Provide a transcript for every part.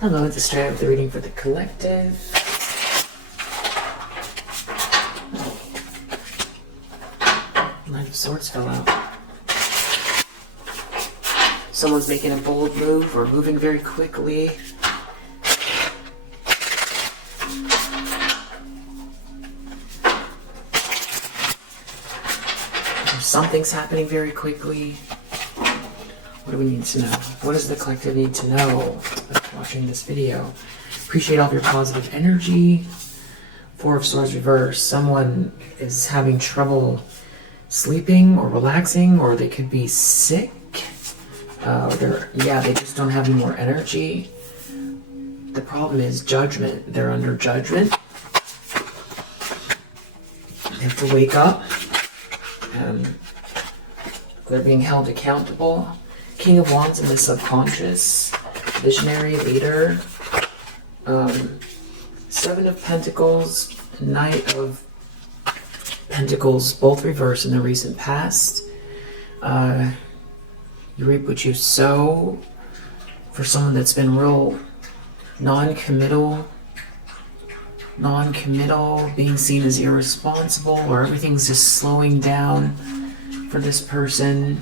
Hello, it's Starseed with the reading for the collective. Knight of Swords fell out. Someone's making a bold move or moving very quickly. Something's happening very quickly. What do we need to know? What does the collective need to know after watching this video? Appreciate all of your positive energy. Four of Swords reverse. Someone is having trouble sleeping or relaxing, or they could be sick. They just don't have any more energy. The problem is judgment. They're under judgment. They have to wake up. They're being held accountable. King of Wands in the subconscious. Visionary leader. Seven of Pentacles. Knight of Pentacles. Both reversed in the recent past. You reap what you sow. For someone that's been real non-committal, being seen as irresponsible, or everything's just slowing down for this person,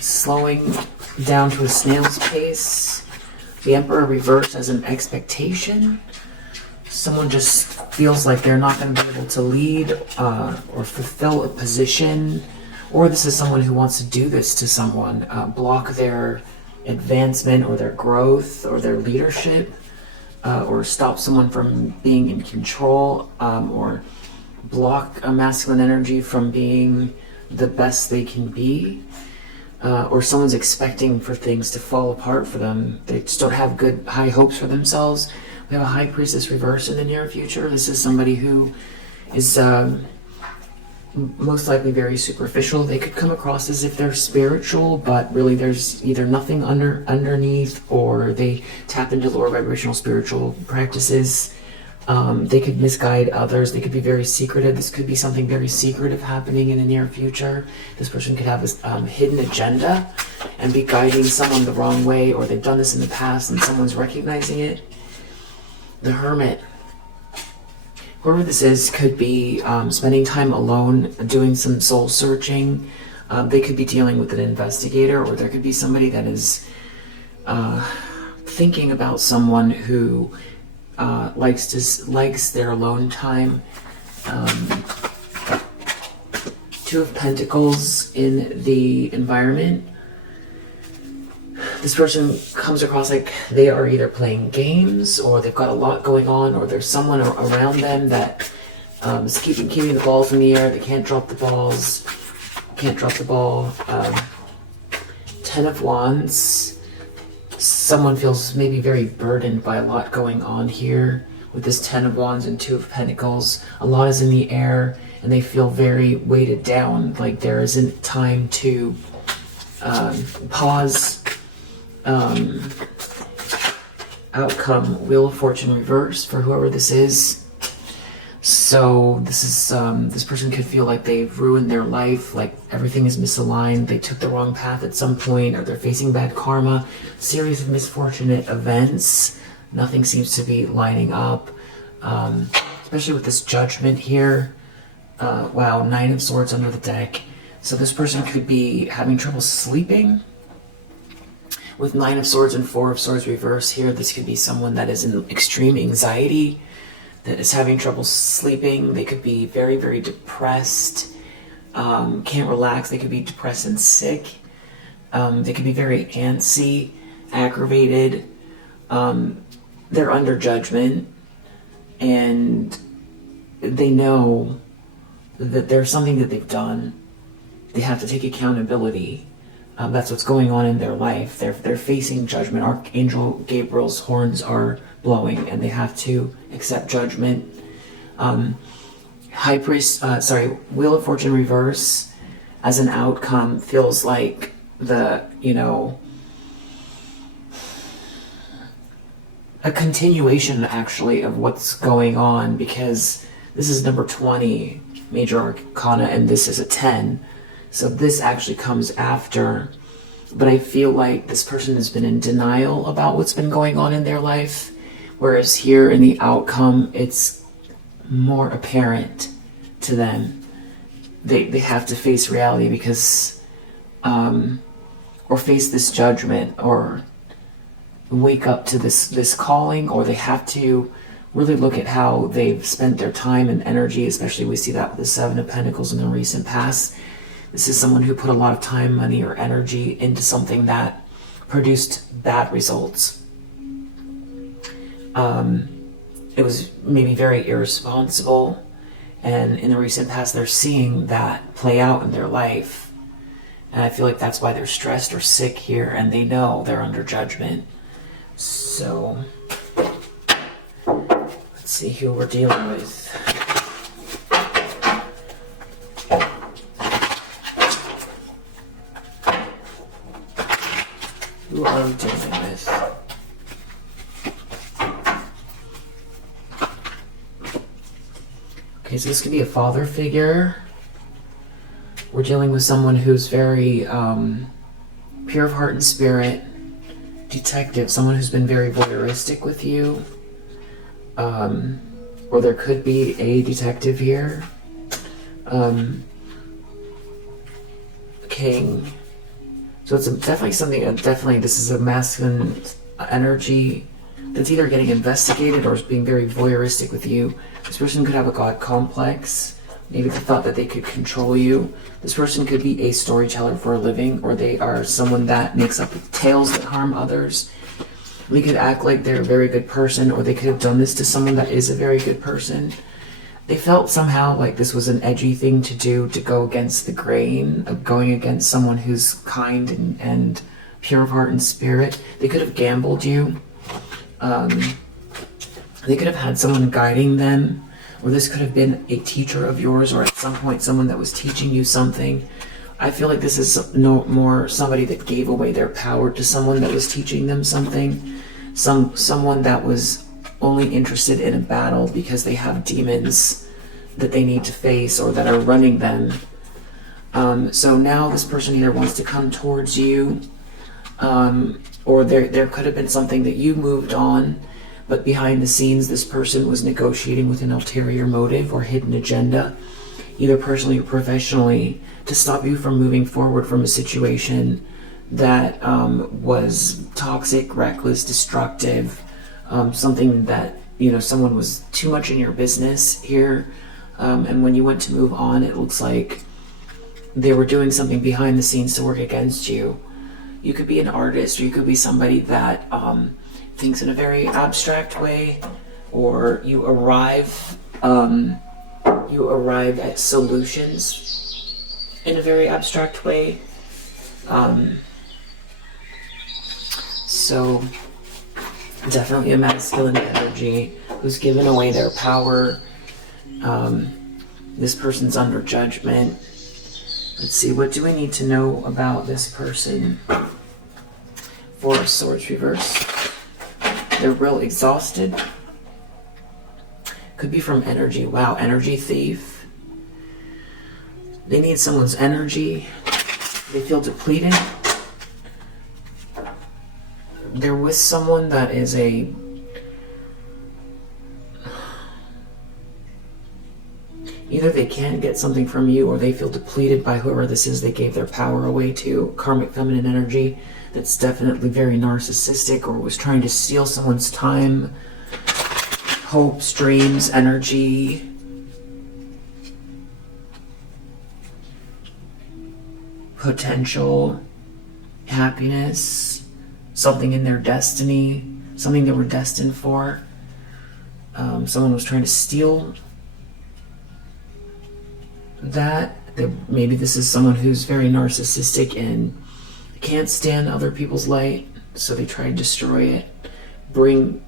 slowing down to a snail's pace. The Emperor reversed as an expectation. Someone just feels like they're not going to be able to lead or fulfill a position, or this is someone who wants to do this to someone, block their advancement or their growth or their leadership, or stop someone from being in control, or block a masculine energy from being the best they can be, or someone's expecting for things to fall apart for them. They just don't have good high hopes for themselves. We have a High Priestess reverse in the near future. This is somebody who is most likely very superficial. They could come across as if they're spiritual, but really there's either nothing underneath, or they tap into lower vibrational spiritual practices. They could misguide others. They could be very secretive. This could be something very secretive happening in the near future. This person could have a hidden agenda and be guiding someone the wrong way, or they've done this in the past and someone's recognizing it. The Hermit. Whoever this is could be spending time alone, doing some soul searching. They could be dealing with an investigator, or there could be somebody that is thinking about someone who likes their alone time. Two of Pentacles in the environment. This person comes across like they are either playing games, or they've got a lot going on, or there's someone around them that is keeping the balls in the air. They can't drop the balls. Can't drop the ball. Ten of Wands. Someone feels maybe very burdened by a lot going on here with this Ten of Wands and Two of Pentacles. A lot is in the air, and they feel very weighted down, like there isn't time to pause. Outcome, Wheel of Fortune reverse for whoever this is. So this is this person could feel like they've ruined their life, like everything is misaligned, they took the wrong path at some point, or they're facing bad karma, series of misfortunate events. Nothing seems to be lining up, especially with this Judgment here. Wow, Nine of Swords under the deck. So this person could be having trouble sleeping. With Nine of Swords and Four of Swords reverse here, this could be someone that is in extreme anxiety, that is having trouble sleeping. They could be very, very depressed, can't relax. They could be depressed and sick. They could be very antsy, aggravated. They're under judgment, and they know that there's something that they've done. They have to take accountability. That's what's going on in their life. They're facing judgment. Archangel Gabriel's horns are blowing, and they have to accept judgment. Wheel of Fortune reverse as an outcome feels like a continuation actually of what's going on, because this is number 20 major arcana and this is a 10. So this actually comes after but I feel like this person has been in denial about what's been going on in their life, whereas here in the outcome, it's more apparent to them. They have to face reality because, or face this judgment, or wake up to this calling, or they have to really look at how they've spent their time and energy, especially we see that with the Seven of Pentacles in the recent past. This is someone who put a lot of time, money, or energy into something that produced bad results. It was maybe very irresponsible, and in the recent past they're seeing that play out in their life. And I feel like that's why they're stressed or sick here, and they know they're under judgment. So, let's see who we're dealing with. Who are we dealing with? Okay, so this could be a father figure. We're dealing with someone who's very pure of heart and spirit. Detective, someone who's been very voyeuristic with you. Or there could be a detective here. King. So it's definitely something, definitely this is a masculine energy that's either getting investigated or is being very voyeuristic with you. This person could have a god complex. Maybe they thought that they could control you. This person could be a storyteller for a living, or they are someone that makes up tales that harm others. They could act like they're a very good person, or they could have done this to someone that is a very good person. They felt somehow like this was an edgy thing to do, to go against the grain of going against someone who's kind and pure of heart and spirit. They could have gambled you. They could have had someone guiding them, or this could have been a teacher of yours, or at some point someone that was teaching you something. I feel like this is no more somebody that gave away their power to someone that was teaching them something. Someone that was only interested in a battle because they have demons that they need to face or that are running them. So now this person either wants to come towards you, or there could have been something that you moved on, but behind the scenes this person was negotiating with an ulterior motive or hidden agenda, either personally or professionally, to stop you from moving forward from a situation that was toxic, reckless, destructive, something that, you know, someone was too much in your business here, and when you went to move on, it looks like they were doing something behind the scenes to work against you. You could be an artist, or you could be somebody that thinks in a very abstract way, or you arrive at solutions in a very abstract way. So definitely a masculine energy who's given away their power. This person's under judgment. Let's see, what do we need to know about this person? Four of Swords reverse. They're real exhausted. Could be from energy. Wow, energy thief. They need someone's energy. They feel depleted. They're with someone that is a... Either they can't get something from you, or they feel depleted by whoever this is they gave their power away to. Karmic feminine energy that's definitely very narcissistic, or was trying to steal someone's time, hopes, dreams, energy. Potential, happiness, something in their destiny, something they were destined for. Someone was trying to steal that. Maybe this is someone who's very narcissistic and can't stand other people's light, so they try to destroy it, bring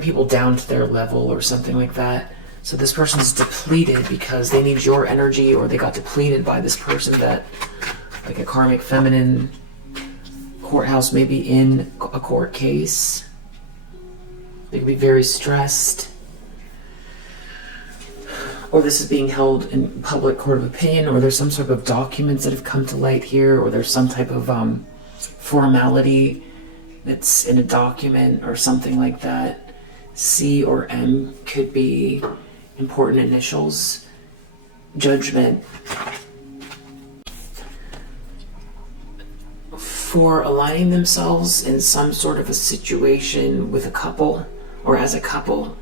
people down to their level or something like that. So this person's depleted because they need your energy, or they got depleted by this person that, like a karmic feminine courthouse, maybe in a court case. They could be very stressed. or this is being held in public court of opinion, or there's some sort of documents that have come to light here, or there's some type of formality that's in a document or something like that. C or M could be important initials. Judgment. For aligning themselves in some sort of a situation with a couple, or as a couple,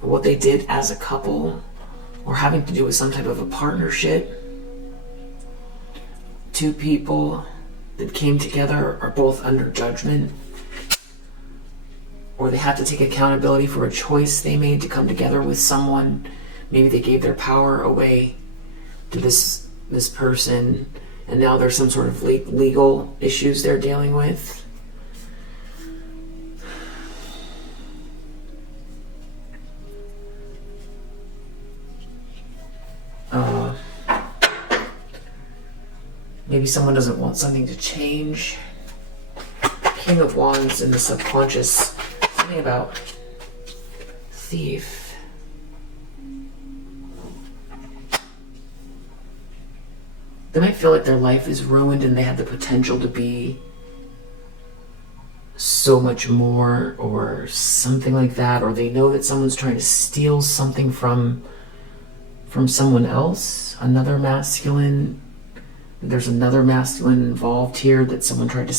what they did as a couple, or having to do with some type of a partnership. Two people that came together are both under judgment, or they have to take accountability for a choice they made to come together with someone. Maybe they gave their power away to this person, and now there's some sort of legal issues they're dealing with. Maybe someone doesn't want something to change. King of Wands in the subconscious. Something about thief. They might feel like their life is ruined and they have the potential to be so much more, or something like that, or they know that someone's trying to steal something from someone else, another masculine. There's another masculine involved here, that someone tried to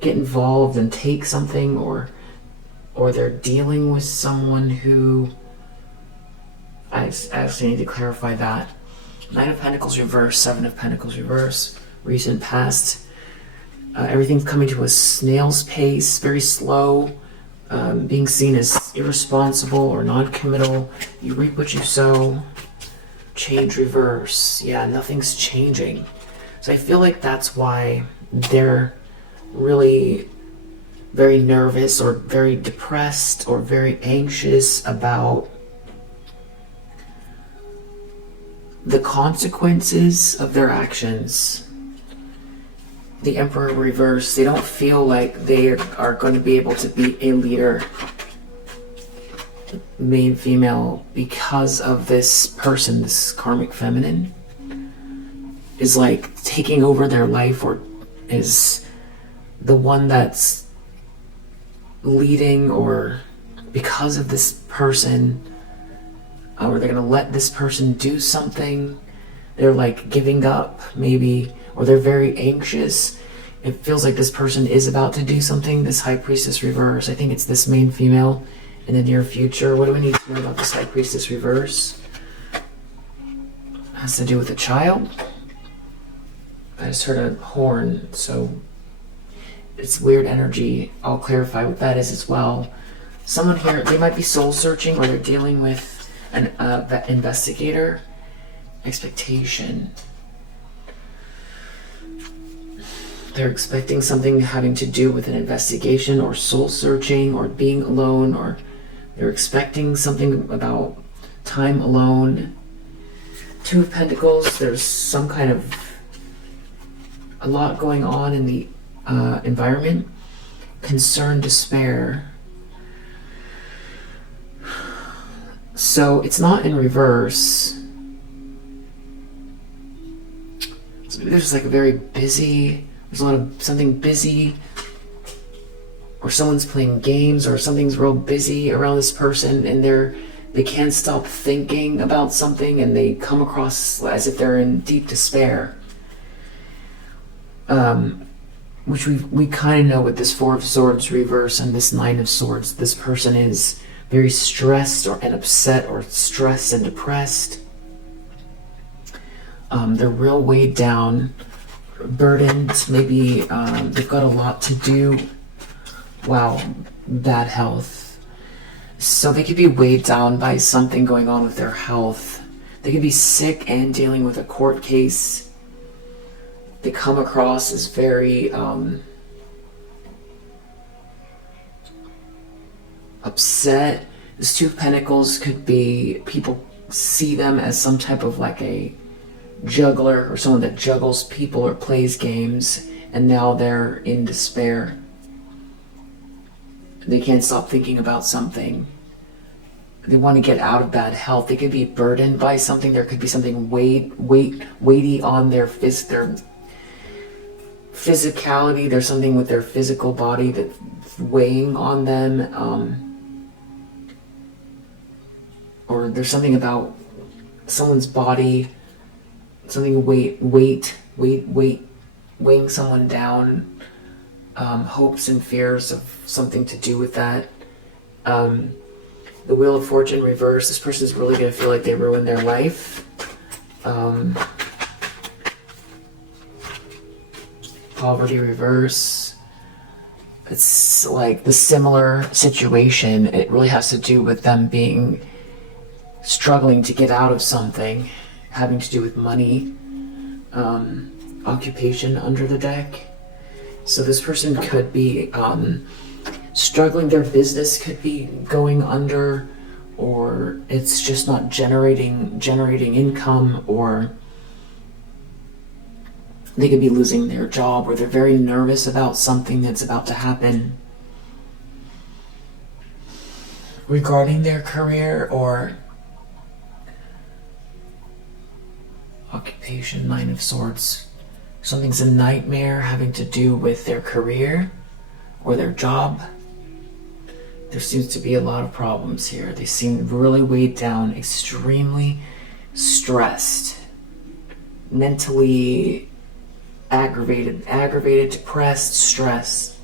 get involved and take something, or they're dealing with someone who, I actually need to clarify that. Nine of Pentacles reverse, Seven of Pentacles reverse, recent past. Everything's coming to a snail's pace, very slow, being seen as irresponsible or non-committal. You reap what you sow. Change reverse. Yeah, nothing's changing. So I feel like that's why they're really very nervous, or very depressed, or very anxious about the consequences of their actions. The Emperor reverse. They don't feel like they are going to be able to be a leader, main, female, because of this person, this karmic feminine, is like taking over their life, or is the one that's leading, or because of this person, or they're going to let this person do something. They're like giving up, maybe, or they're very anxious. It feels like this person is about to do something. This High Priestess reverse. I think it's this main female in the near future. What do we need to know about this High Priestess reverse? It has to do with a child. I just heard a horn, so it's weird energy. I'll clarify what that is as well. Someone here, they might be soul searching, or they're dealing with an investigator. Expectation. They're expecting something having to do with an investigation, or soul searching, or being alone, or they're expecting something about time alone. Two of Pentacles. There's some kind of a lot going on in the environment. Concern, despair. So it's not in reverse. So maybe there's like a very busy, there's a lot of something busy, or someone's playing games, or something's real busy around this person, and they can't stop thinking about something, and they come across as if they're in deep despair. Which we kind of know with this Four of Swords reverse and this Nine of Swords. This person is very stressed, and upset, or stressed and depressed. They're real weighed down, burdened. Maybe they've got a lot to do. Wow, bad health. So they could be weighed down by something going on with their health. They could be sick and dealing with a court case. They come across as very upset. This Two of Pentacles could be, people see them as some type of like a juggler, or someone that juggles people or plays games, and now they're in despair. They can't stop thinking about something. they want to get out of bad health. They could be burdened by something. There could be something weighty on their physicality. There's something with their physical body that's weighing on them. Or there's something about someone's body, something weighing someone down. Hopes and fears of something to do with that. The Wheel of Fortune reverse. This person's really going to feel like they ruined their life. Poverty reverse. It's like the similar situation. It really has to do with them struggling to get out of something, having to do with money. Occupation under the deck. So this person could be struggling. Their business could be going under, or it's just not generating income, or they could be losing their job, or they're very nervous about something that's about to happen regarding their career or occupation. Nine of Swords. Something's a nightmare having to do with their career or their job. There seems to be a lot of problems here. They seem really weighed down, extremely stressed, mentally aggravated, depressed, stressed,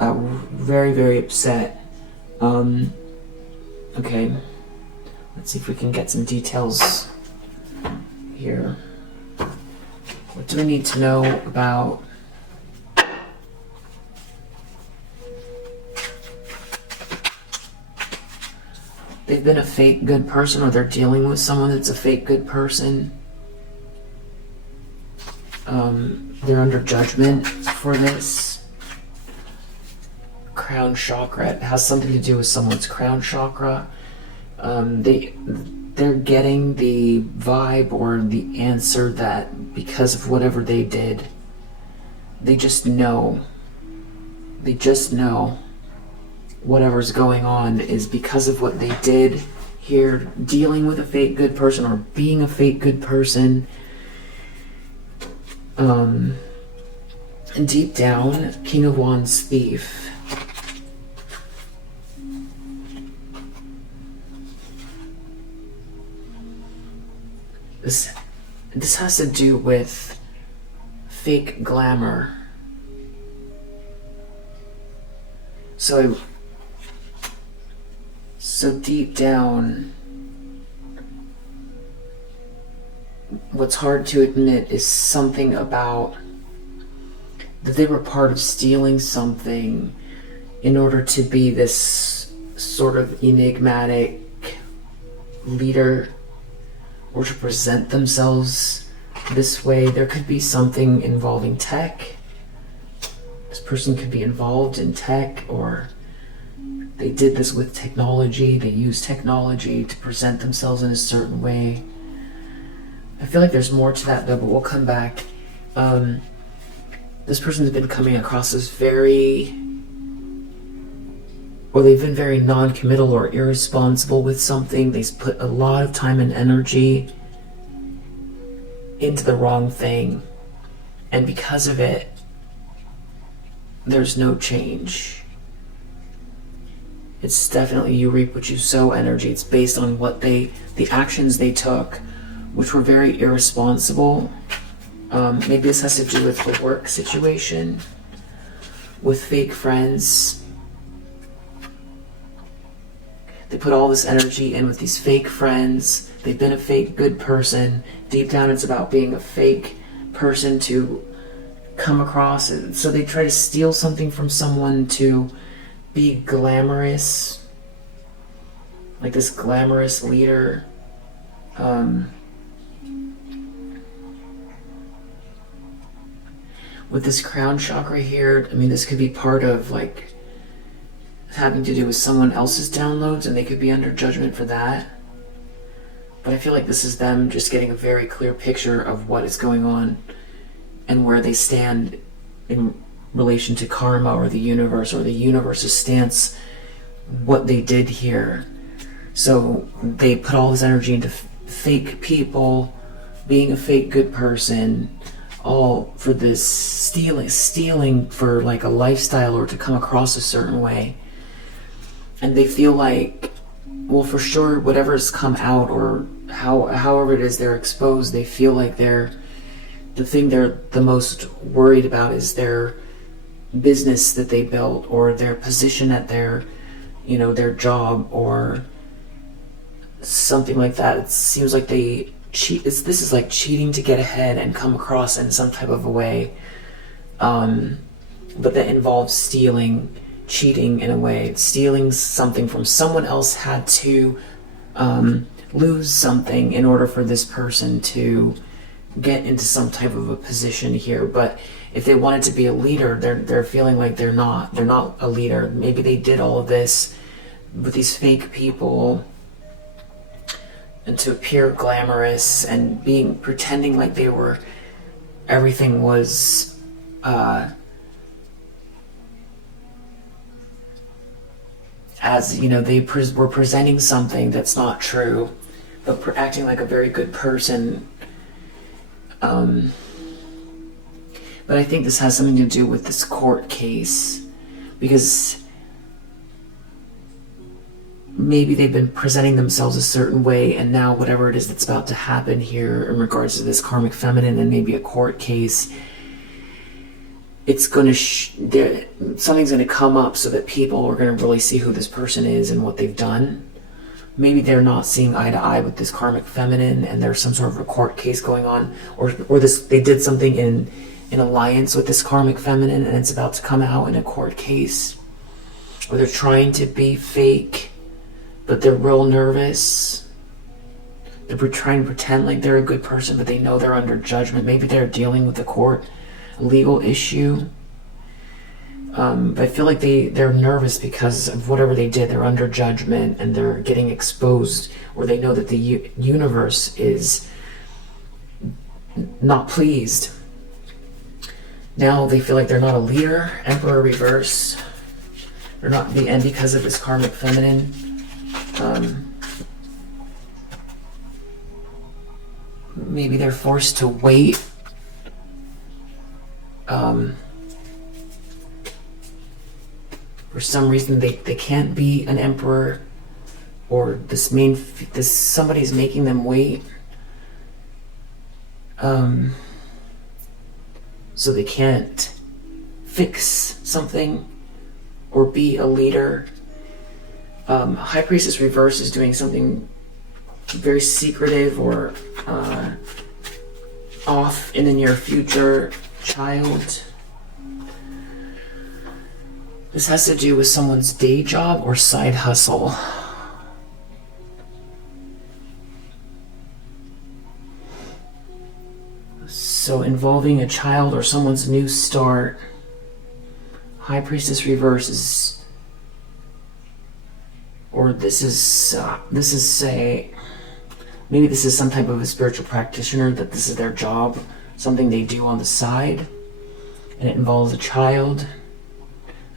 very, very upset. Okay, let's see if we can get some details here. What do we need to know about they've been a fake good person, or they're dealing with someone that's a fake good person? They're under judgment for this. Crown chakra. It has something to do with someone's crown chakra. They're getting the vibe or the answer that because of whatever they did, they just know whatever's going on is because of what they did here, dealing with a fake good person or being a fake good person. And deep down, King of Wands, Thief. This has to do with fake glamour. So deep down, what's hard to admit is something about that they were part of stealing something in order to be this sort of enigmatic leader, or to present themselves this way. There could be something involving tech. This person could be involved in tech, or they did this with technology. They used technology to present themselves in a certain way. I feel like there's more to that though, but we'll come back. This person's been coming across as they've been very non-committal or irresponsible with something. They've put a lot of time and energy into the wrong thing, and because of it, there's no change. It's definitely you reap what you sow energy. It's based on the actions they took, which were very irresponsible. Maybe this has to do with the work situation, with fake friends. They put all this energy in with these fake friends. They've been a fake good person. Deep down, it's about being a fake person to come across. So they try to steal something from someone to be glamorous, like this glamorous leader. With this crown chakra here, I mean, this could be part of like having to do with someone else's downloads, and they could be under judgment for that. But I feel like this is them just getting a very clear picture of what is going on and where they stand in relation to karma or the universe's stance what they did here. So they put all this energy into fake people, being a fake good person, all for this stealing for like a lifestyle or to come across a certain way. And they feel like, well, for sure, whatever's come out or however it is they're exposed, they feel like the thing they're the most worried about is their business that they built, or their position at their job, or something like that. It seems like they cheat. This is like cheating to get ahead and come across in some type of a way, but that involves stealing, cheating in a way. Stealing something from someone else had to lose something in order for this person to get into some type of a position here. But if they wanted to be a leader, they're feeling like they're not a leader. Maybe they did all of this with these fake people and to appear glamorous and pretending like everything was as they were presenting something that's not true, but acting like a very good person. But I think this has something to do with this court case, because maybe they've been presenting themselves a certain way, and now whatever it is that's about to happen here in regards to this karmic feminine and maybe a court case, it's going to something's going to come up so that people are going to really see who this person is and what they've done. Maybe they're not seeing eye to eye with this karmic feminine, and there's some sort of a court case going on, or they did something in alliance with this karmic feminine, and it's about to come out in a court case, or they're trying to be fake, but they're real nervous. They're trying to pretend like they're a good person, but they know they're under judgment. Maybe they're dealing with a legal issue. But I feel like they're nervous because of whatever they did. They're under judgment and they're getting exposed, or they know that the universe is not pleased. Now they feel like they're not a leader. Emperor reverse. They're not, and because of this karmic feminine, maybe they're forced to wait. For some reason they can't be an emperor, or somebody's making them wait. So they can't fix something or be a leader. High Priestess reverse is doing something very secretive or off in the near future. Child. This has to do with someone's day job or side hustle. So involving a child or someone's new start. High Priestess reverse is, or this is maybe this is some type of a spiritual practitioner that this is their job, something they do on the side, and it involves a child.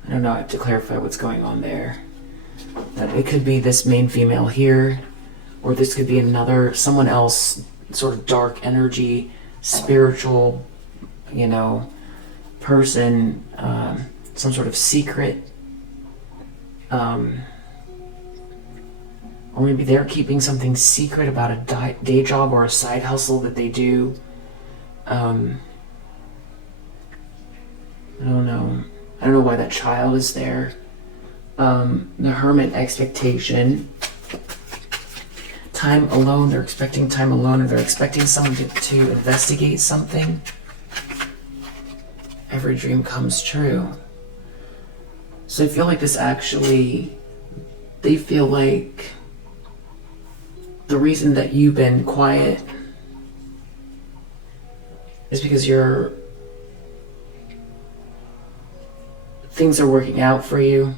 I don't know, I have to clarify what's going on there. It could be this main female here, or this could be someone else, sort of dark energy, spiritual, person, some sort of secret. Or maybe they're keeping something secret about a day job or a side hustle that they do. I don't know. I don't know why that child is there. The Hermit expectation. Time alone. They're expecting time alone, and they're expecting someone to investigate something. Every dream comes true. So I feel like they feel like the reason that you've been quiet is because things are working out for you,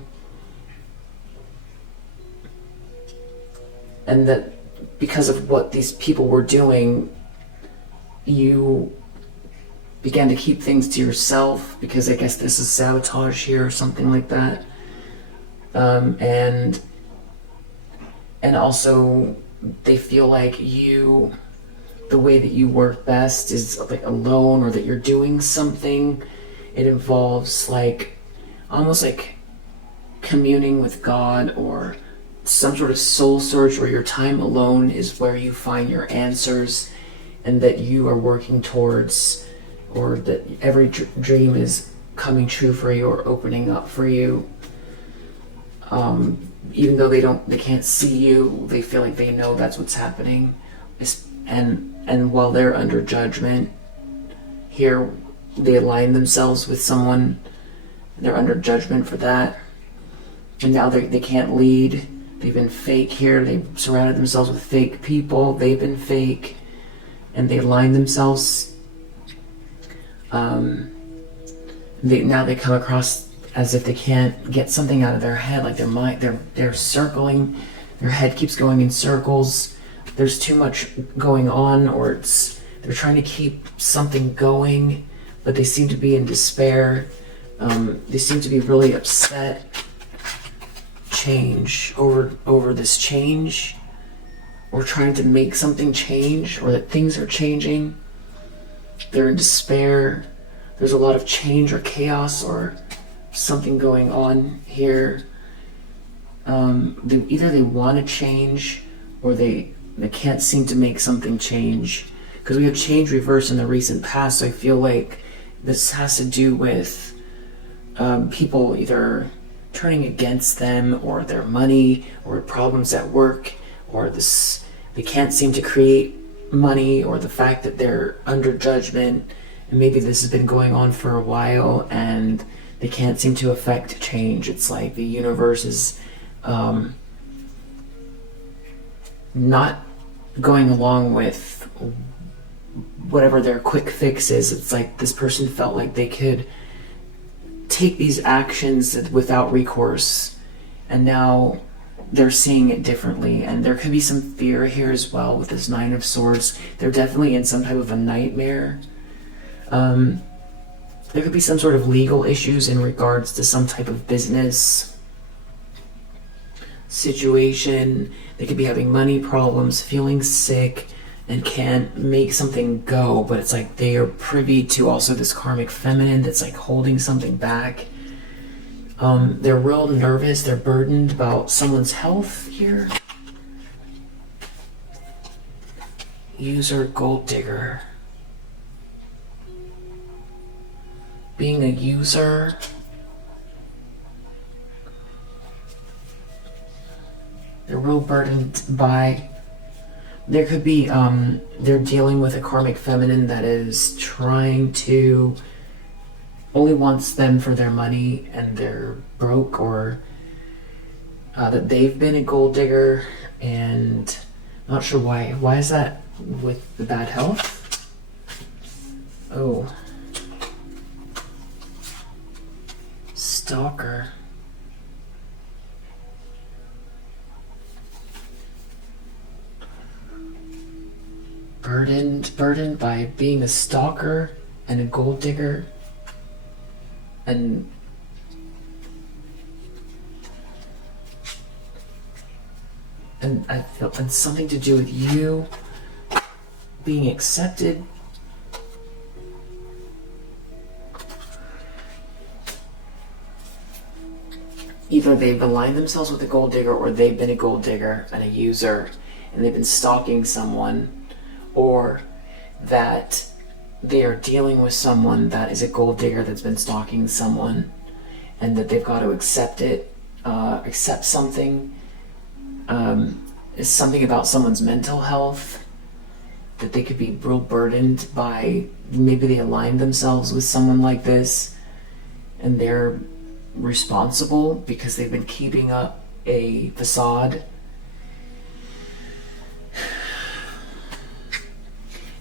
and that because of what these people were doing, you began to keep things to yourself, because I guess this is sabotage here or something like that. and also they feel like the way that you work best is like alone, or that you're doing something. It involves like almost like communing with God, or some sort of soul search, or your time alone is where you find your answers, and that you are working towards, or that every dream is coming true for you or opening up for you. Even though they can't see you, they feel like they know that's what's happening. And while they're under judgment, here they align themselves with someone, they're under judgment for that. And now they can't lead. They've been fake here. They've surrounded themselves with fake people. They've been fake. And they align themselves. Now they come across as if they can't get something out of their head. Like their mind, they're circling. Their head keeps going in circles. There's too much going on, or they're trying to keep something going, but they seem to be in despair. They seem to be really upset. Change over this change, or trying to make something change, or that things are changing. They're in despair. There's a lot of change or chaos or something going on here. Either they want to change, or they can't seem to make something change, because we have change reverse in the recent past. So I feel like this has to do with people either turning against them, or their money, or problems at work, or they can't seem to create money, or the fact that they're under judgment, and maybe this has been going on for a while and they can't seem to affect change. It's like the universe is not going along with whatever their quick fix is. It's like this person felt like they could take these actions without recourse, and now they're seeing it differently. And there could be some fear here as well with this Nine of Swords. They're definitely in some type of a nightmare. There could be some sort of legal issues in regards to some type of business situation. They could be having money problems, feeling sick, and can't make something go, but it's like they are privy to also this karmic feminine that's like holding something back. They're real nervous, they're burdened about someone's health here. User gold digger. Being a user, they're real burdened by, there could be, they're dealing with a karmic feminine that is trying to, only wants them for their money, and they're broke, or that they've been a gold digger, and not sure why. Why is that with the bad health? Oh. Stalker. Burdened by being a stalker and a gold digger, and I feel it's something to do with you being accepted. Either they've aligned themselves with a gold digger, or they've been a gold digger and a user, and they've been stalking someone, or that they are dealing with someone that is a gold digger that's been stalking someone, and that they've got to accept it, accept something. Is something about someone's mental health, that they could be real burdened by. Maybe they aligned themselves with someone like this, and they're responsible because they've been keeping up a facade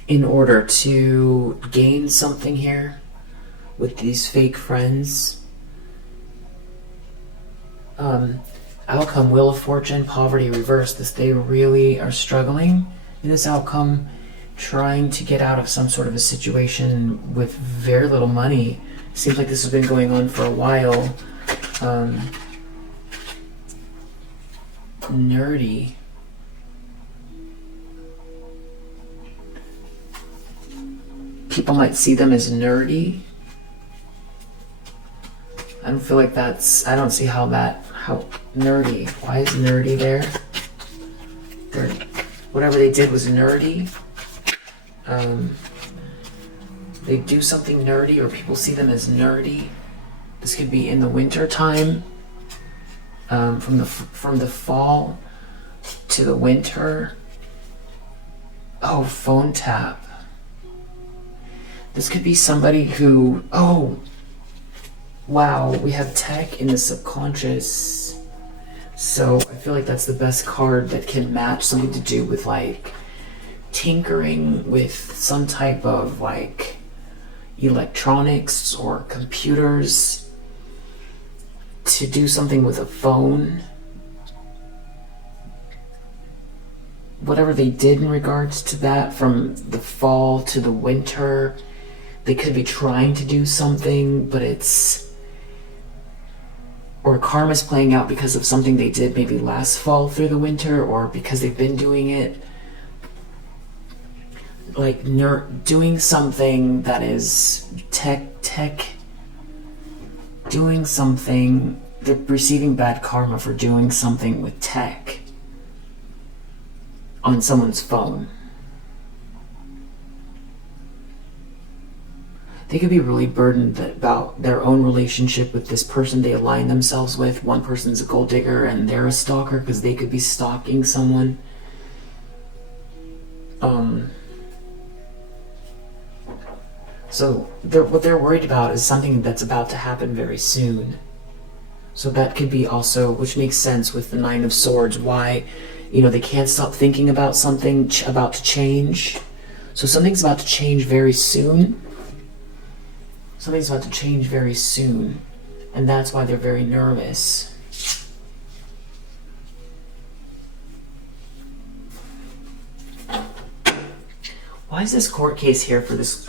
in order to gain something here with these fake friends. Outcome, Wheel of Fortune, poverty reversed. They really are struggling in this outcome, trying to get out of some sort of a situation with very little money. Seems like this has been going on for a while. nerdy. People might see them as nerdy. I don't feel like that's, I don't see how nerdy, why is nerdy there? Whatever they did was nerdy. They do something nerdy, or people see them as nerdy. This could be in the winter time, from the fall to the winter. Oh, phone tap. This could be somebody who, oh, wow, we have tech in the subconscious. So I feel like that's the best card that can match something to do with like tinkering with some type of like electronics or computers, to do something with a phone. Whatever they did in regards to that, from the fall to the winter, they could be trying to do something, but it's, or karma's playing out because of something they did maybe last fall through the winter, or because they've been doing it. Like doing something that is tech, doing something, they're receiving bad karma for doing something with tech on someone's phone. They could be really burdened about their own relationship with this person they align themselves with. One person's a gold digger and they're a stalker because they could be stalking someone. So what they're worried about is something that's about to happen very soon. So that could be also, which makes sense with the Nine of Swords, why, they can't stop thinking about something about to change. So something's about to change very soon. Something's about to change very soon. And that's why they're very nervous. Why is this court case here for this,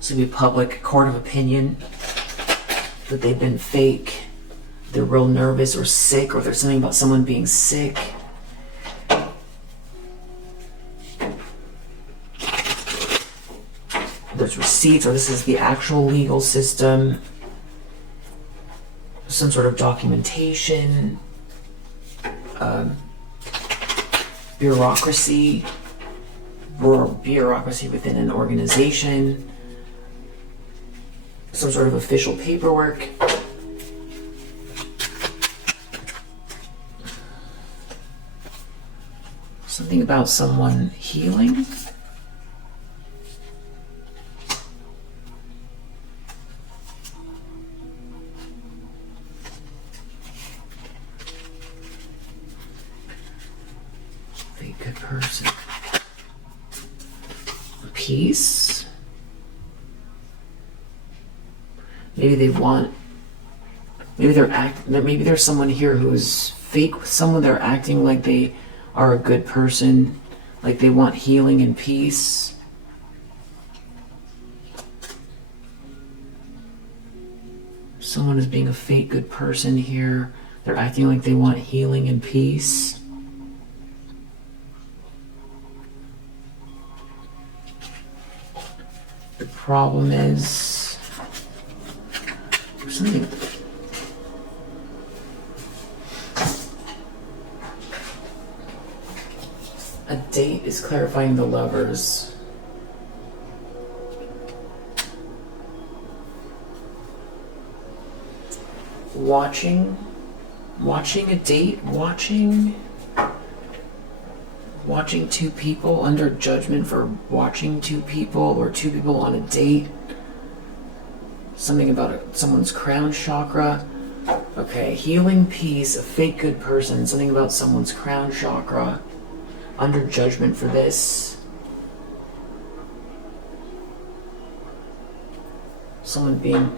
So be public court of opinion that they've been fake, they're real nervous or sick, or there's something about someone being sick. There's receipts, or this is the actual legal system, some sort of documentation, bureaucracy, or bureaucracy within an organization, some sort of official paperwork. Something about someone healing. Be a good person. Peace. Maybe maybe there's someone here who is fake with someone. They're acting like they are a good person, like they want healing and peace. Someone is being a fake good person here. They're acting like they want healing and peace. The problem is something. A date is clarifying the lovers. Watching a date, watching two people, under judgment for watching two people, or two people on a date. Something about someone's crown chakra. Okay, healing, peace, a fake good person, something about someone's crown chakra. Under judgment for this. Someone being...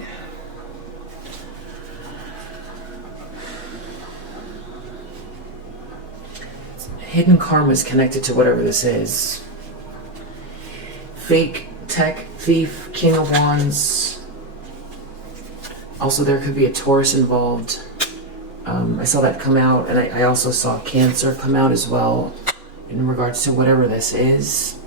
Hidden karma is connected to whatever this is. Fake tech thief, King of Wands. Also, there could be a Taurus involved. I saw that come out, and I also saw Cancer come out as well in regards to whatever this is.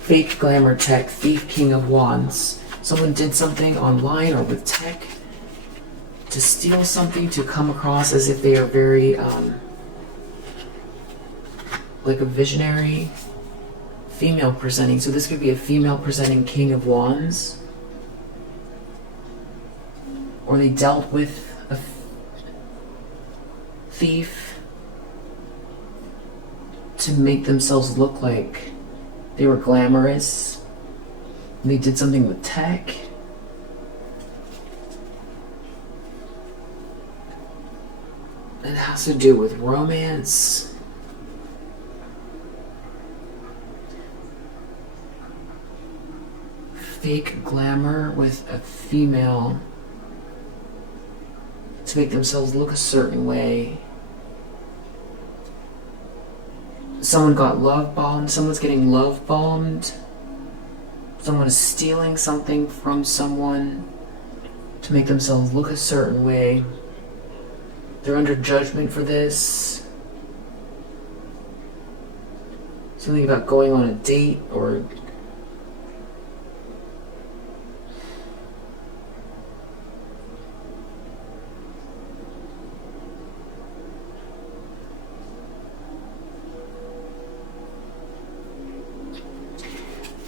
Fake glamour tech thief, King of Wands. Someone did something online or with tech to steal something, to come across as if they are very like a visionary, female presenting. So this could be a female presenting King of Wands, or they dealt with a thief to make themselves look like they were glamorous. And they did something with tech. It has to do with romance. Fake glamour with a female to make themselves look a certain way. Someone got love bombed. Someone's getting love bombed. Someone is stealing something from someone to make themselves look a certain way. They're under judgment for this. Something about going on a date or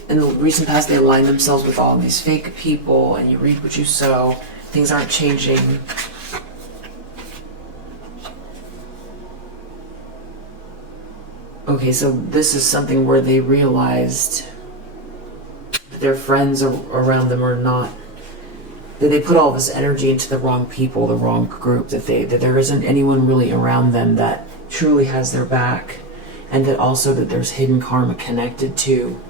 in the recent past, they aligned themselves with all of these fake people, and you reap what you sow. Things aren't changing. Okay, so this is something where they realized that their friends around them are not, that they put all this energy into the wrong people, the wrong group, that there isn't anyone really around them that truly has their back, and that also that there's hidden karma connected to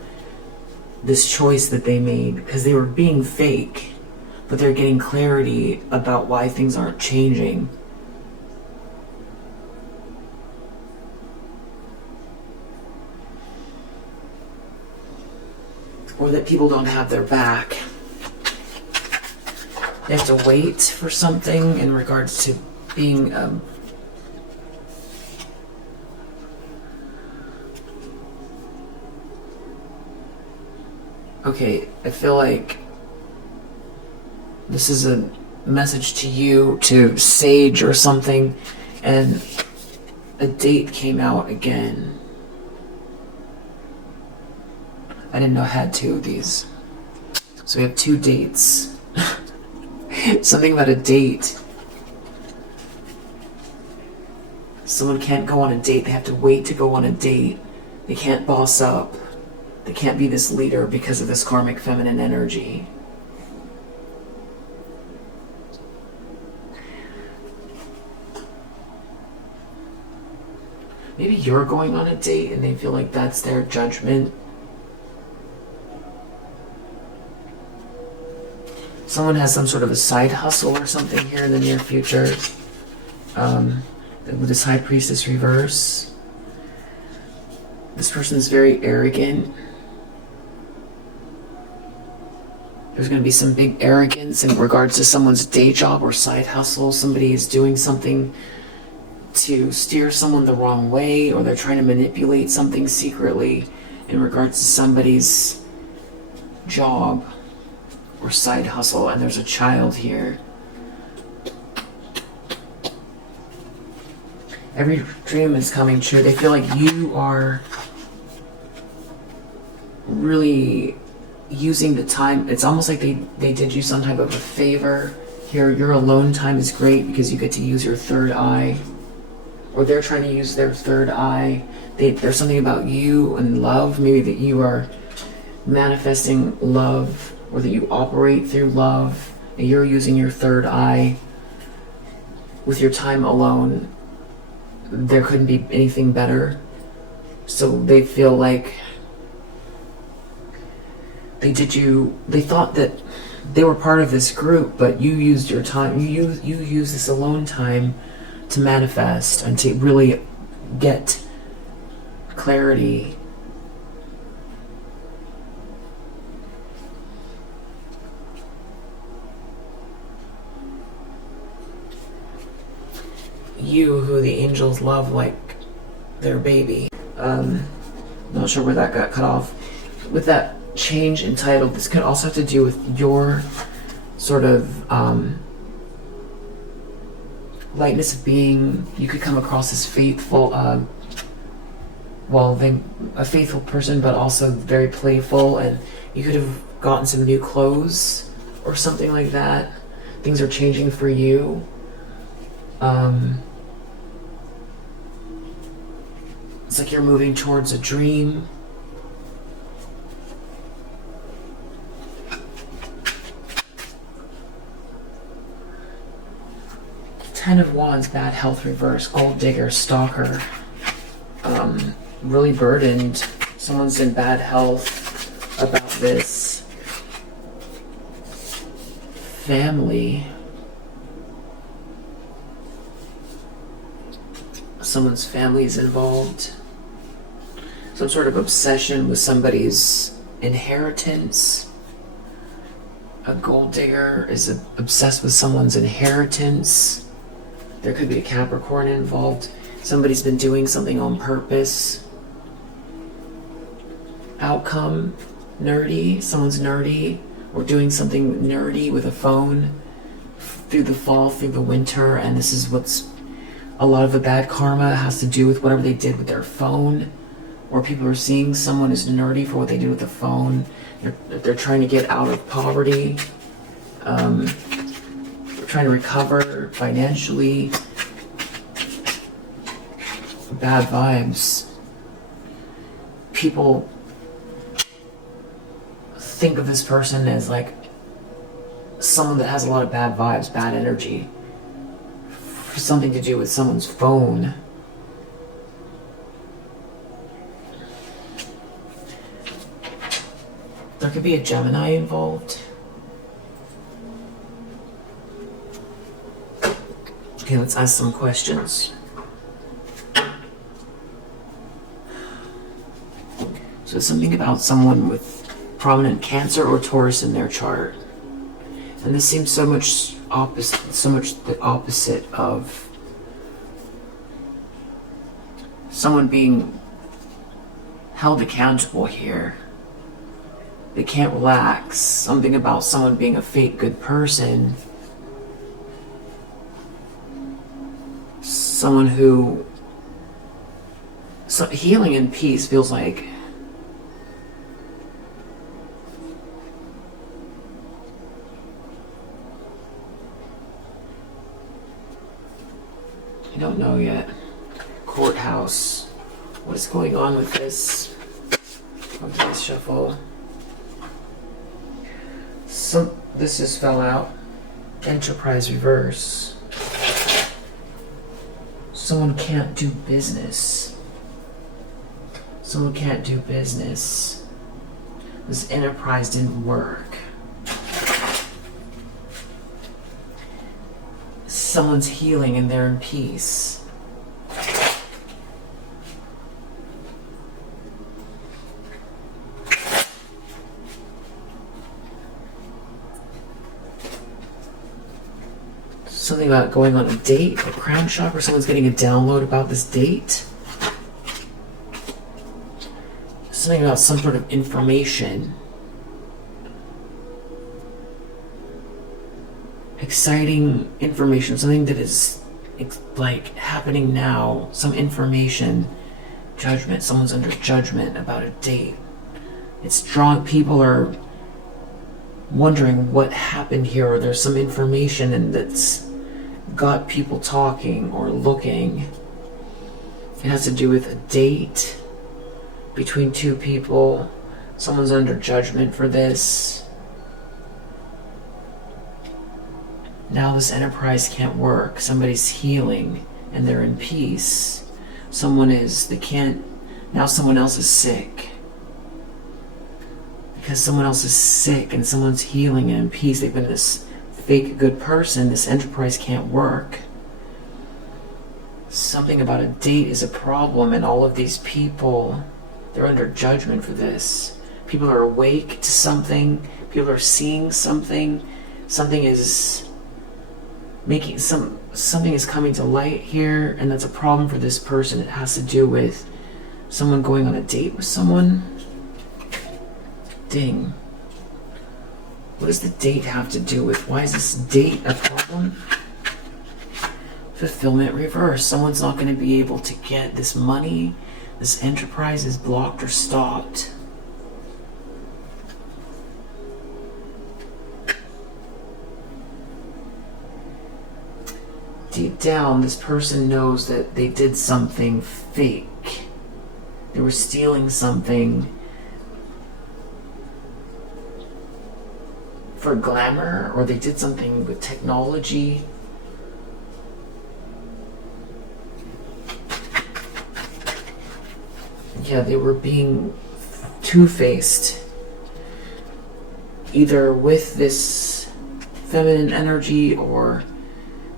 this choice that they made, because they were being fake, but they're getting clarity about why things aren't changing. Or that people don't have their back. They have to wait for something in regards to being okay, I feel like this is a message to you, to Sage or something, and a date came out again. I didn't know I had two of these. So we have two dates. Something about a date. Someone can't go on a date. They have to wait to go on a date. They can't boss up. They can't be this leader because of this karmic feminine energy. Maybe you're going on a date and they feel like that's their judgment. Someone has some sort of a side hustle or something here in the near future. With this High Priestess reverse. This person is very arrogant. There's going to be some big arrogance in regards to someone's day job or side hustle. Somebody is doing something to steer someone the wrong way, or they're trying to manipulate something secretly in regards to somebody's job or side hustle. And there's a child here. Every dream is coming true. They feel like you are really using the time. It's almost like they did you some type of a favor. Here, your alone time is great because you get to use your third eye. Or they're trying to use their third eye. There's something about you and love. Maybe that you are manifesting love, or that you operate through love. And you're using your third eye with your time alone. There couldn't be anything better. So they feel like they thought that they were part of this group, but you used your time, you use this alone time to manifest and to really get clarity. You, who the angels love like their baby. Not sure where that got cut off. With that change in title, this could also have to do with your sort of lightness of being. You could come across as faithful, a faithful person, but also very playful, and you could have gotten some new clothes or something like that. Things are changing for you. It's like you're moving towards a dream. Ten of Wands, bad health reverse, gold digger, stalker. Really burdened. Someone's in bad health about this. Family. Someone's family is involved. Some sort of obsession with somebody's inheritance. A gold digger is obsessed with someone's inheritance. There could be a Capricorn involved. Somebody's been doing something on purpose. Outcome, nerdy. Someone's nerdy or doing something nerdy with a phone through the fall, through the winter, and this is what's a lot of the bad karma has to do with whatever they did with their phone, or people are seeing someone is nerdy for what they did with the phone. They're trying to get out of poverty. They're trying to recover financially. Bad vibes. People think of this person as like someone that has a lot of bad vibes, bad energy. Something to do with someone's phone. There could be a Gemini involved. Okay, let's ask some questions. So something about someone with prominent Cancer or Taurus in their chart. And this seems so much the opposite of someone being held accountable here. They can't relax. Something about someone being a fake good person. Someone who... healing and peace feels like... I don't know yet. Courthouse. What is going on with this? Okay, let's shuffle. This just fell out. Enterprise reverse. Someone can't do business. Someone can't do business. This enterprise didn't work. Someone's healing and they're in peace. Something about going on a date or crown shop, or someone's getting a download about this date. Something about some sort of information. Exciting information, something that is like happening now, some information. Judgment, someone's under judgment about a date. It's drawn, people are wondering what happened here, or there's some information and that's got people talking or looking. It has to do with a date between two people. Someone's under judgment for this. Now this enterprise can't work. Somebody's healing and they're in peace. Now someone else is sick. because someone else is sick and someone's healing and in peace. They've been this fake good person. This enterprise can't work. Something about a date is a problem, and all of these people, they're under judgment for this. People are awake to something. People are seeing something. Something is something is coming to light here, and that's a problem for this person. It has to do with someone going on a date with someone. Ding. What does the date have to do with? Why is this date a problem? Fulfillment reverse. Someone's not going to be able to get this money. This enterprise is blocked or stopped. Deep down, this person knows that they did something fake. They were stealing something for glamour, or they did something with technology. Yeah, they were being two-faced. Either with this feminine energy or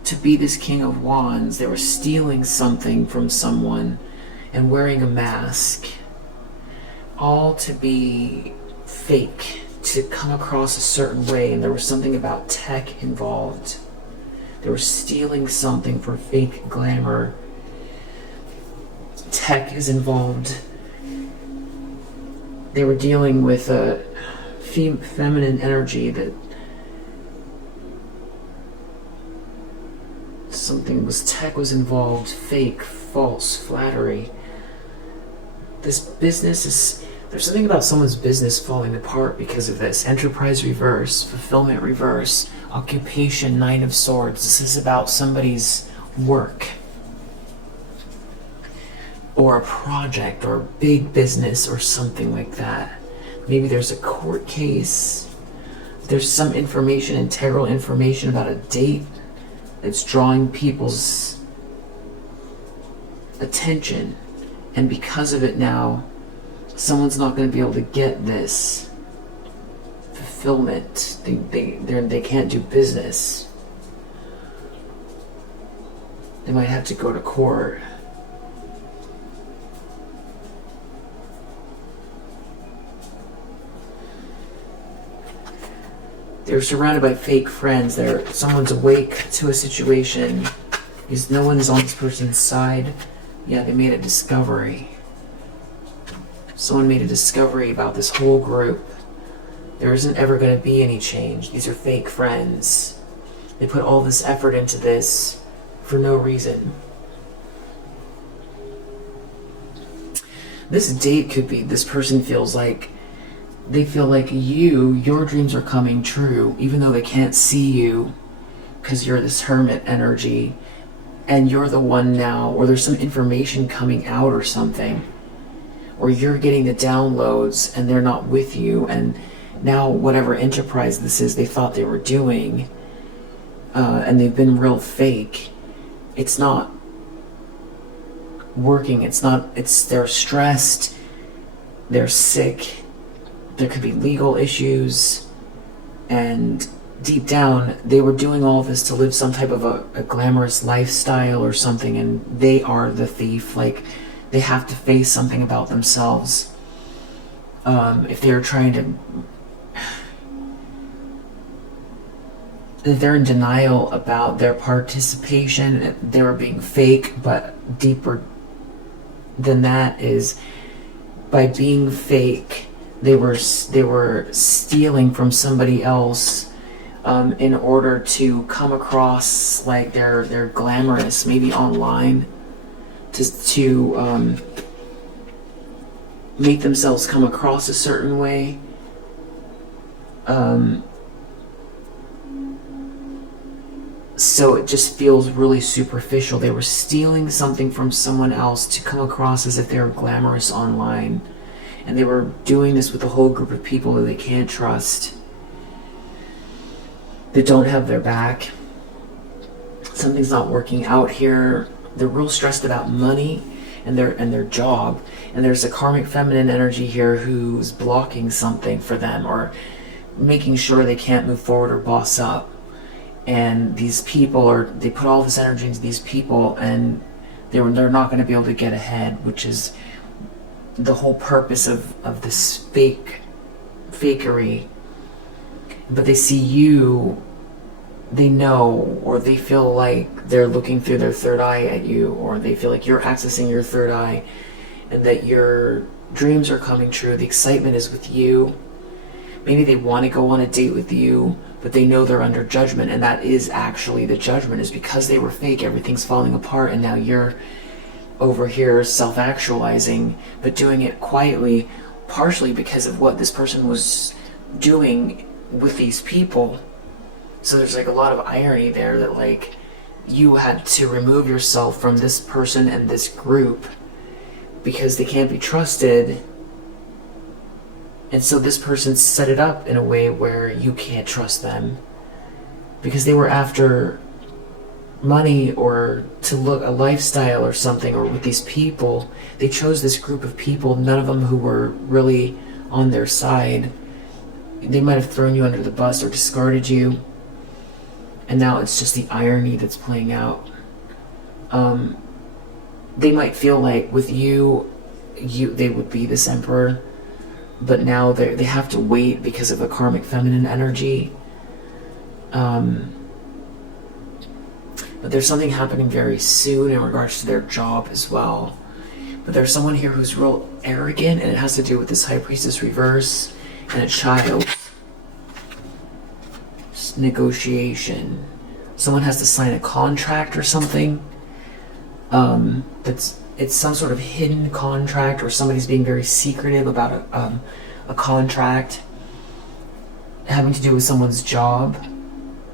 to be this King of Wands. They were stealing something from someone and wearing a mask. All to be fake, to come across a certain way, and there was something about tech involved. They were stealing something for fake glamour. Tech is involved. They were dealing with a feminine energy that tech was involved, fake, false, flattery. This business is, there's something about someone's business falling apart because of this. Enterprise reverse, fulfillment reverse, occupation, 9 of Swords. This is about somebody's work or a project or a big business or something like that. Maybe there's a court case. There's some information, integral information about a date that's drawing people's attention. And because of it now, someone's not going to be able to get this fulfillment. They can't do business. They might have to go to court. They're surrounded by fake friends. Someone's awake to a situation. Because no one's on this person's side. Yeah, they made a discovery. Someone made a discovery about this whole group. There isn't ever going to be any change. These are fake friends. They put all this effort into this for no reason. This date could be, this person feels like, they feel like your dreams are coming true, even though they can't see you, because you're this hermit energy, and you're the one now, or there's some information coming out or something, or you're getting the downloads and they're not with you, and now whatever enterprise this is they thought they were doing, and they've been real fake, it's not working. They're stressed, they're sick, there could be legal issues, and deep down they were doing all of this to live some type of a glamorous lifestyle or something, and they are the thief. Like, they have to face something about themselves. If they're trying to, they're in denial about their participation, they were being fake, but deeper than that is, by being fake, they were stealing from somebody else in order to come across like they're glamorous, maybe online, to make themselves come across a certain way. So it just feels really superficial. They were stealing something from someone else to come across as if they were glamorous online. And they were doing this with a whole group of people that they can't trust, that don't have their back. Something's not working out here. They're real stressed about money, and their job. And there's a karmic feminine energy here who's blocking something for them, or making sure they can't move forward or boss up. And these people they put all this energy into these people, and they're not going to be able to get ahead, which is the whole purpose of this fakery. But they see you, they know, or they feel like they're looking through their third eye at you, or they feel like you're accessing your third eye, and that your dreams are coming true. The excitement is with you. Maybe they want to go on a date with you, but they know they're under judgment, and that is actually the judgment, is because they were fake, everything's falling apart, and now you're over here self-actualizing, but doing it quietly, partially because of what this person was doing with these people. So there's like a lot of irony there, that like you had to remove yourself from this person and this group because they can't be trusted. And so this person set it up in a way where you can't trust them, because they were after money or to look a lifestyle or something, or with these people. They chose this group of people, none of them who were really on their side. They might have thrown you under the bus or discarded you. And now it's just the irony that's playing out. They might feel like with you they would be this emperor, but now they have to wait because of a karmic feminine energy. But there's something happening very soon in regards to their job as well. But there's someone here who's real arrogant, and it has to do with this High Priestess reverse and a child. Negotiation. Someone has to sign a contract or something. It's some sort of hidden contract, or somebody's being very secretive about a contract having to do with someone's job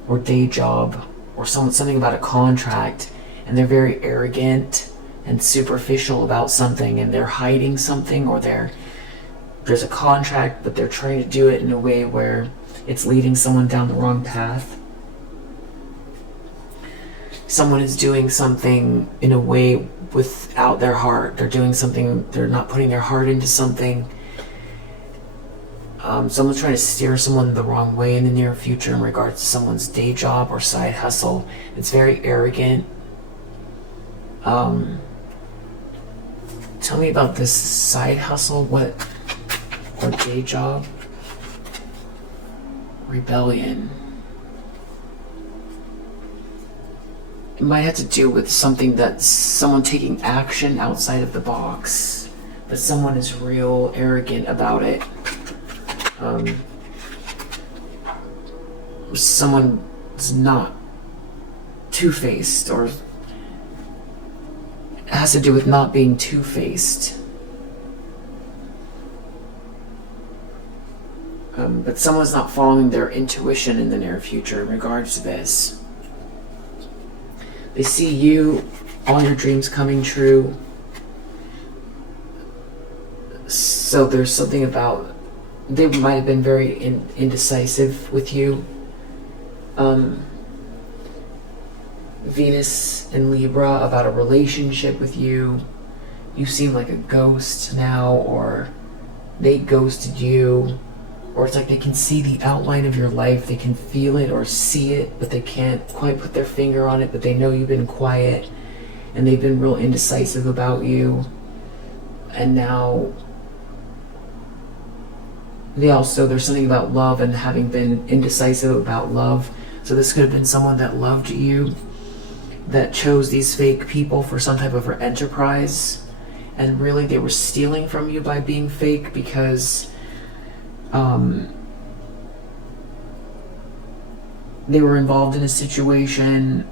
or day job, or something about a contract, and they're very arrogant and superficial about something, and they're hiding something, or there's a contract, but they're trying to do it in a way where it's leading someone down the wrong path. Someone is doing something in a way without their heart. They're doing something, they're not putting their heart into something. Someone's trying to steer someone the wrong way in the near future in regards to someone's day job or side hustle. It's very arrogant. Tell me about this side hustle, or day job? Rebellion. It might have to do with something that's someone taking action outside of the box, but someone is real arrogant about it. Someone's not two-faced, or it has to do with not being two-faced. But someone's not following their intuition in the near future in regards to this. They see you, all your dreams coming true. So there's something about, they might have been very indecisive with you. Venus and Libra, about a relationship with you. You seem like a ghost now, or they ghosted you. Or it's like they can see the outline of your life, they can feel it or see it, but they can't quite put their finger on it, but they know you've been quiet, and they've been real indecisive about you. And now there's something about love and having been indecisive about love. So this could have been someone that loved you, that chose these fake people for some type of enterprise, and really they were stealing from you by being fake, because they were involved in a situation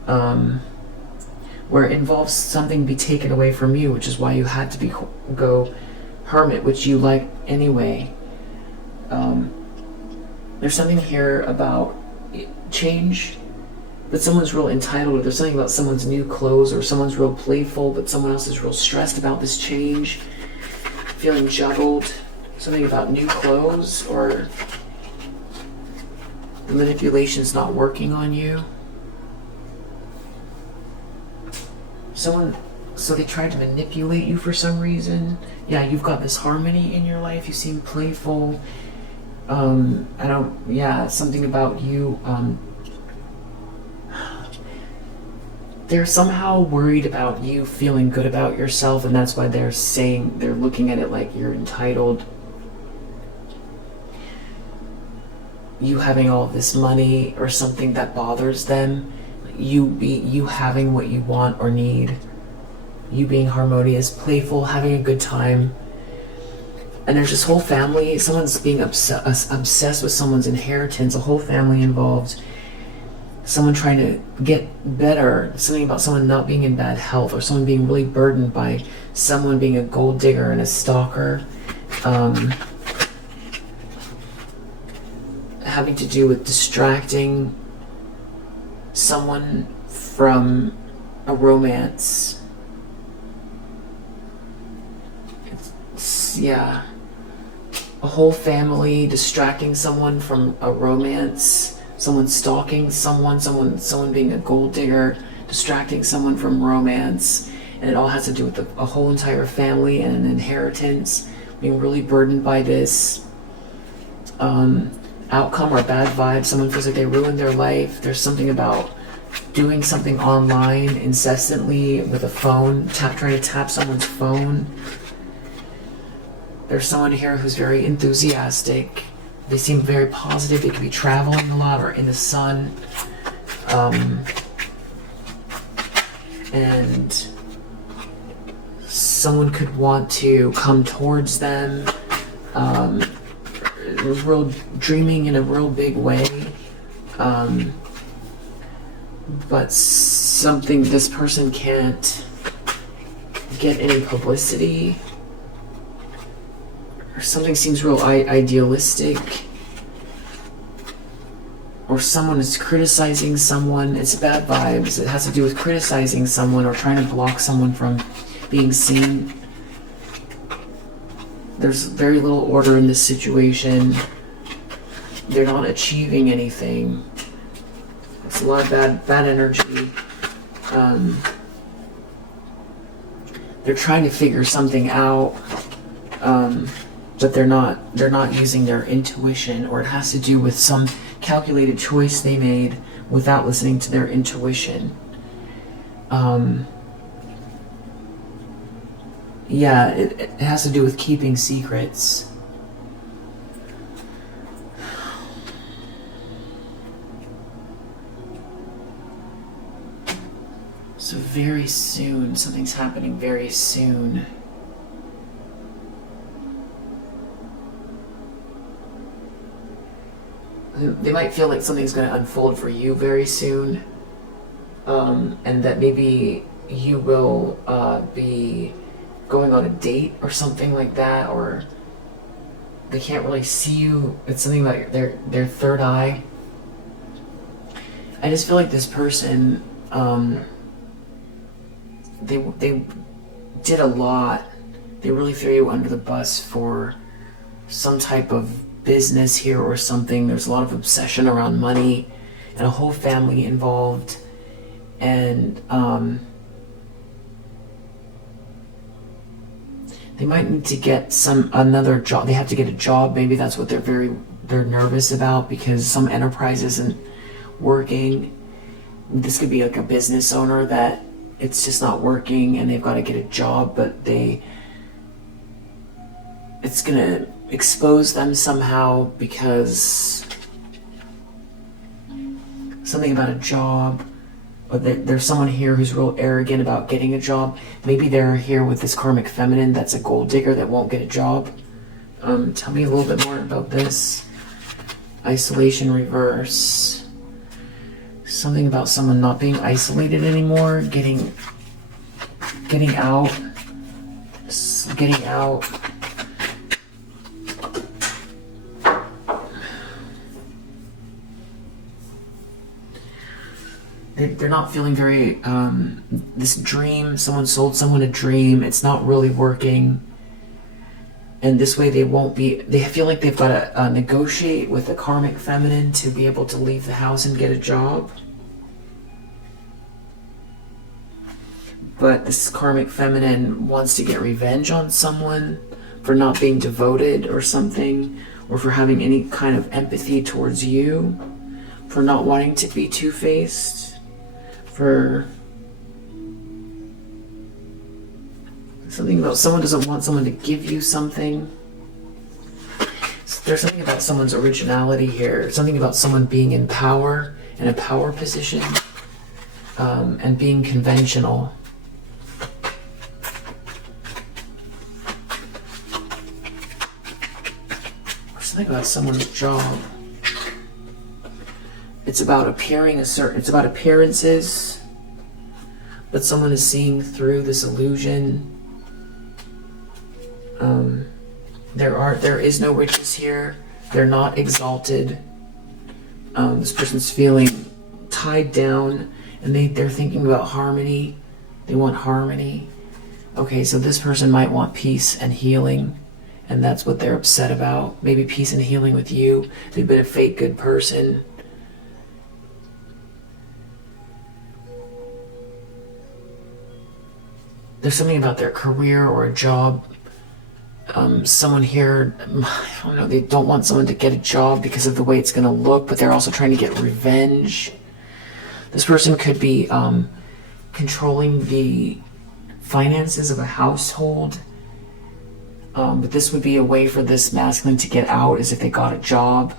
where it involves something be taken away from you, which is why you had to go hermit, which you like anyway. There's something here about change, but someone's real entitled, or there's something about someone's new clothes, or someone's real playful, but someone else is real stressed about this change, feeling juggled. Something about new clothes, or the manipulation's not working on you. Someone So they tried to manipulate you for some reason. Yeah, you've got this harmony in your life. You seem playful. Something about you. They're somehow worried about you feeling good about yourself, and that's why they're looking at it like you're entitled. You having all this money or something that bothers them. You having what you want or need. You being harmonious, playful, having a good time. And there's this whole family. Someone's being obsessed with someone's inheritance. A whole family involved. Someone trying to get better. Something about someone not being in bad health, or someone being really burdened by someone being a gold digger and a stalker. Having to do with distracting someone from a romance. Yeah. A whole family distracting someone from a romance. Someone stalking someone being a gold digger, distracting someone from romance. And it all has to do with a whole entire family and an inheritance, being really burdened by this outcome or bad vibes. Someone feels like they ruined their life. There's something about doing something online incessantly with a phone, trying to tap someone's phone. There's someone here who's very enthusiastic. They seem very positive. They could be traveling a lot or in the sun. And someone could want to come towards them. Dreaming in a real big way. But this person can't get any publicity. Or something seems real idealistic. Or someone is criticizing someone. It's bad vibes. It has to do with criticizing someone or trying to block someone from being seen. There's very little order in this situation. They're not achieving anything. It's a lot of bad energy. They're trying to figure something out. But they're not using their intuition, or it has to do with some calculated choice they made without listening to their intuition. It has to do with keeping secrets. So very soon, something's happening very soon. They might feel like something's going to unfold for you very soon, and that maybe you will be going on a date or something like that, or they can't really see you. It's something like their third eye. I just feel like this person, they did a lot. They really threw you under the bus for some type of business here or something. There's a lot of obsession around money and a whole family involved, and they might need to get another job. They have to get a job. Maybe that's what they're nervous about, because some enterprise isn't working. This could be like a business owner that it's just not working and they've got to get a job, but it's gonna expose them somehow, because something about a job, or there's someone here who's real arrogant about getting a job. Maybe they're here with this karmic feminine that's a gold digger that won't get a job. Tell me a little bit more about this. Isolation reverse. Something about someone not being isolated anymore, getting out. They're not feeling very, this dream, someone sold someone a dream, it's not really working. And this way they feel like they've got to negotiate with the karmic feminine to be able to leave the house and get a job. But this karmic feminine wants to get revenge on someone for not being devoted or something, or for having any kind of empathy towards you, for not wanting to be two-faced, for something about someone doesn't want someone to give you something. There's something about someone's originality here, something about someone being in power, in a power position, and being conventional. Something about someone's job. It's about appearing it's about appearances, but someone is seeing through this illusion. There is no riches here. They're not exalted. This person's feeling tied down, and they're thinking about harmony. They want harmony. Okay, so this person might want peace and healing, and that's what they're upset about. Maybe peace and healing with you. They've been a fake good person. There's something about their career or a job. Someone here, I don't know, they don't want someone to get a job because of the way it's going to look, but they're also trying to get revenge. This person could be controlling the finances of a household. But this would be a way for this masculine to get out, is if they got a job,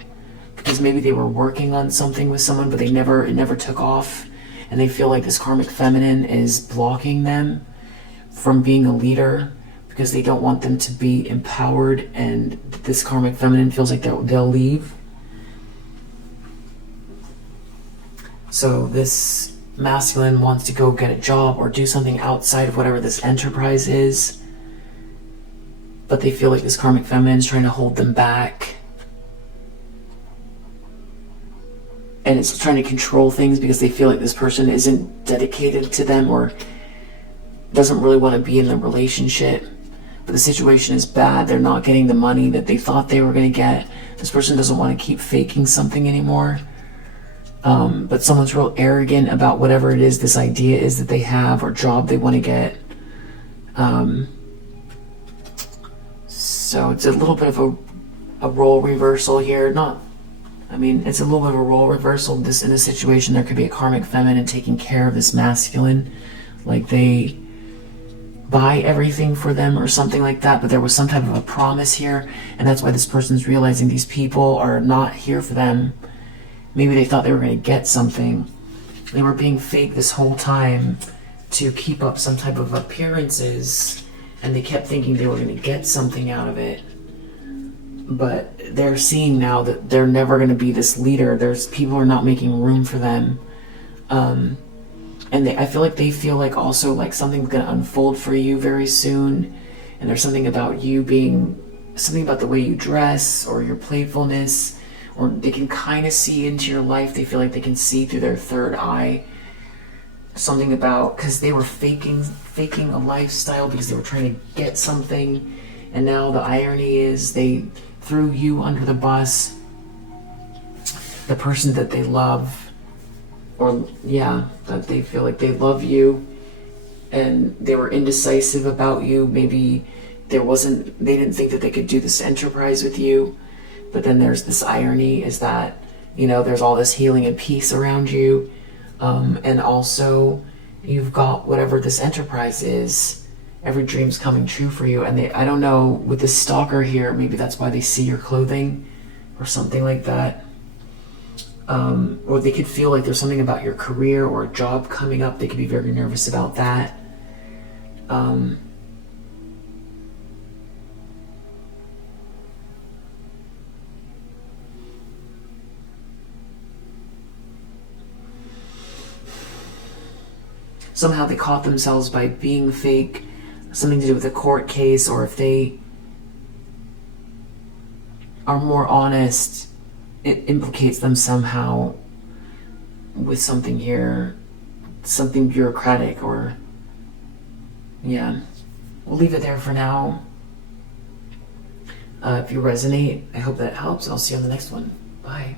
because maybe they were working on something with someone, but it never took off, and they feel like this karmic feminine is blocking them from being a leader because they don't want them to be empowered, and this karmic feminine feels like they'll leave. So this masculine wants to go get a job or do something outside of whatever this enterprise is, but they feel like this karmic feminine is trying to hold them back. And it's trying to control things because they feel like this person isn't dedicated to them or doesn't really want to be in the relationship. But the situation is bad. They're not getting the money that they thought they were going to get. This person doesn't want to keep faking something anymore. But someone's real arrogant about whatever it is, this idea is that they have or job they want to get. So it's a little bit of a role reversal here. It's a little bit of a role reversal. This, in a situation, there could be a karmic feminine taking care of this masculine. Like they buy everything for them or something like that, but there was some type of a promise here, and that's why this person's realizing these people are not here for them. Maybe they thought they were going to get something. They were being fake this whole time to keep up some type of appearances, and they kept thinking they were going to get something out of it. But they're seeing now that they're never going to be this leader. People are not making room for them. And I feel like they feel like also like something's going to unfold for you very soon. And there's something about you something about the way you dress or your playfulness, or they can kind of see into your life. They feel like they can see through their third eye. Something about, because they were faking a lifestyle because they were trying to get something. And now the irony is they threw you under the bus, the person that they love. That they feel like they love you, and they were indecisive about you. Maybe they didn't think that they could do this enterprise with you. But then there's this irony is that, there's all this healing and peace around you. And also you've got whatever this enterprise is. Every dream's coming true for you. And I don't know, with this stalker here, maybe that's why they see your clothing or something like that. Or they could feel like there's something about your career or a job coming up. They could be very nervous about that. Somehow they caught themselves by being fake, something to do with a court case, or if they are more honest, it implicates them somehow with something here, something bureaucratic, or we'll leave it there for now. If you resonate, I hope that helps. I'll see you on the next one. Bye.